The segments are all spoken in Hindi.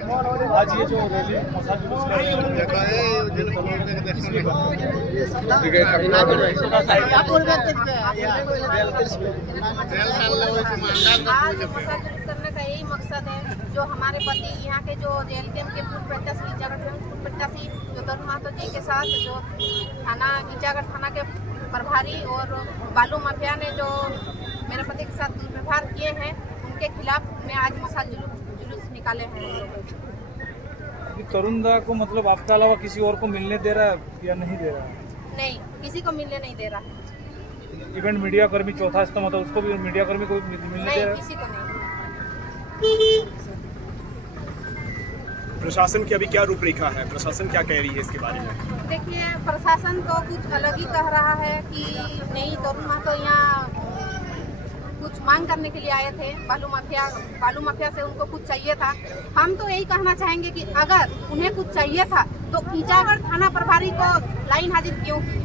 आज ये जो रैली मसाज जुलूस का करने का यही मकसद है। जो हमारे पति यहाँ के जो जेल कैंप के पूर्व प्रत्याशी पूर्व प्रत्याशी जो तरुण महतो जी के साथ जो थाना ईचागढ़ थाना के प्रभारी और बालू माफिया ने जो मेरे पति के साथ दुर्व्यवहार किए हैं, उनके खिलाफ में आज मसाल जुलूस निकाले हैं। तरुण दा को मतलब आपके अलावा किसी और को मिलने दे रहा है या नहीं दे रहा है? नहीं, किसी को मिलने नहीं दे रहा। इवेंट मीडिया कर्मी चौथा स्तंभ होता है, उसको भी मीडिया कर्मी को मिलने दे रहा है? किसी को नहीं। प्रशासन की अभी क्या रूपरेखा है, प्रशासन क्या कह रही है इसके बारे में? देखिए, प्रशासन तो कुछ अलग ही कह रहा है कि नहीं, तरुण महतो यहाँ कुछ मांग करने के लिए आए थे। बालू माफिया से उनको कुछ चाहिए था। हम तो यही कहना चाहेंगे कि अगर उन्हें कुछ चाहिए था तो ईचागढ़ थाना प्रभारी को लाइन हाजिर क्यों की?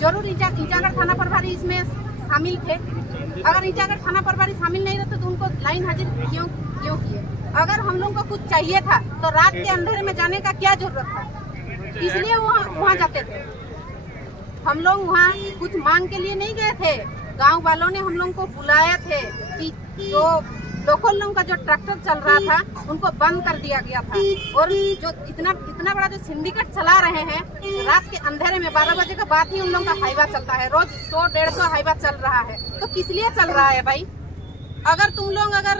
जरूर ईचागढ़ थाना प्रभारी इसमें शामिल थे। अगर ईचागढ़ थाना प्रभारी शामिल नहीं रहते तो उनको लाइन हाजिर क्यों किए? अगर हम लोग को कुछ चाहिए था तो रात के अंधेरे में जाने का क्या जरूरत था? इसलिए वहाँ जाते थे। हम लोग वहाँ कुछ मांग के लिए नहीं गए थे। गांव वालों ने हम लोग को बुलाया थे कि जो लोकल लोगों का जो ट्रैक्टर चल रहा था उनको बंद कर दिया गया था। और जो इतना बड़ा जो सिंडिकेट चला रहे हैं, रात के अंधेरे में 12 बजे के बाद ही उन लोगों का हाईवा चलता है। रोज 100-150 हाईवा चल रहा है। तो किस लिए चल रहा है भाई? अगर तुम लोग अगर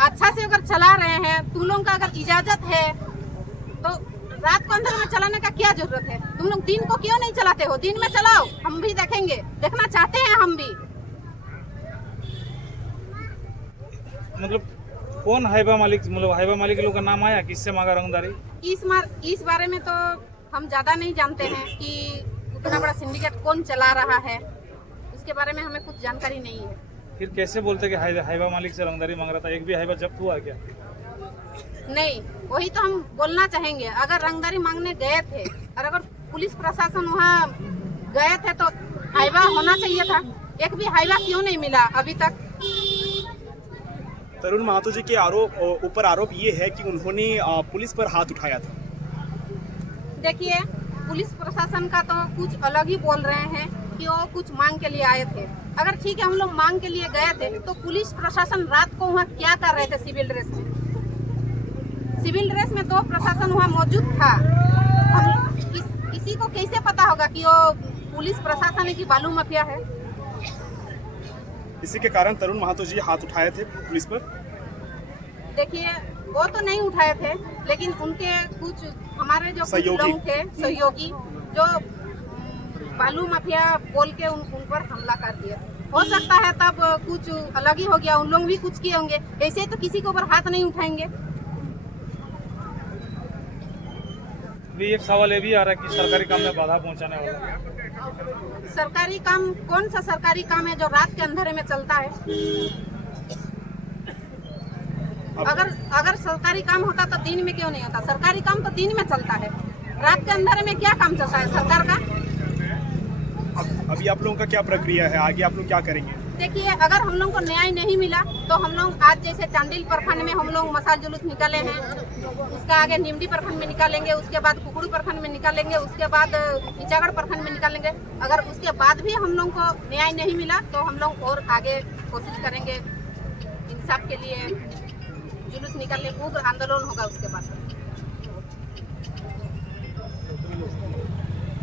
अच्छा से अगर चला रहे हैं, तुम लोगों का अगर इजाजत है तो रात को अंदर में चलाने का क्या जरूरत है? तुम लोग दिन को क्यों नहीं चलाते हो? दिन में चलाओ, हम भी देखेंगे, देखना चाहते हैं हम भी। मतलब कौन हाईवा मालिक, मतलब हाईवा मालिक लोग का नाम आया? किससे मांगा रंगदारी? इस बारे में तो हम ज्यादा नहीं जानते हैं कि उतना बड़ा सिंडिकेट कौन चला रहा है। उसके बारे में हमें कुछ जानकारी नहीं है। फिर कैसे बोलते कि हाईवा मालिक से रंगदारी मांग रहा था? एक भी हाईवा जब्त हुआ क्या? नहीं, वही तो हम बोलना चाहेंगे। अगर रंगदारी मांगने गए थे और अगर पुलिस प्रशासन वहाँ गए थे तो हाईवा होना चाहिए था। एक भी हाईवा क्यों नहीं मिला अभी तक? तरुण महतो जी के ऊपर आरोप ये है कि उन्होंने पुलिस पर हाथ उठाया था। देखिए, पुलिस प्रशासन का तो कुछ अलग ही बोल रहे हैं कि वो कुछ मांग के लिए आए थे। अगर ठीक है, हम लोग मांग के लिए गए थे तो पुलिस प्रशासन रात को वहाँ क्या कर रहे थे? सिविल ड्रेस में तो प्रशासन वहाँ मौजूद था। किसी को कैसे पता होगा कि वो पुलिस प्रशासन है कि बालू माफिया है? इसी के कारण तरुण महतो जी हाथ उठाए थे पुलिस पर। देखिए, वो तो नहीं उठाए थे, लेकिन उनके कुछ हमारे जो कुछ लोग थे सहयोगी जो बालू माफिया बोल के उन पर हमला कर दिया। हो सकता है तब कुछ अलग ही हो गया, उन लोग भी कुछ किए होंगे। ऐसे तो किसी के ऊपर हाथ नहीं उठाएंगे। भी एक सवाल ये भी आ रहा है कि सरकारी काम में बाधा पहुंचाने वाला। सरकारी काम? कौन सा सरकारी काम है जो रात के अंधेरे में चलता है? अगर सरकारी काम होता तो दिन में क्यों नहीं होता? सरकारी काम तो दिन में चलता है। रात के अंधेरे में क्या काम चलता है सरकार का? अभी आप लोगों का क्या प्रक्रिया है, आगे आप लोग क्या करेंगे? देखिए, अगर हम लोग को न्याय नहीं मिला तो हम लोग आज जैसे चांडिल प्रखंड में हम लोग मसाल जुलूस निकाले हैं, उसका आगे निमडी प्रखंड में निकालेंगे, उसके बाद कुकड़ू प्रखंड में निकालेंगे, उसके बाद ईचागढ़ प्रखंड में निकालेंगे। अगर उसके बाद भी हम लोग को न्याय नहीं मिला तो हम लोग और आगे कोशिश करेंगे। इंसाफ के लिए जुलूस निकालने, उग्र आंदोलन होगा उसके बाद।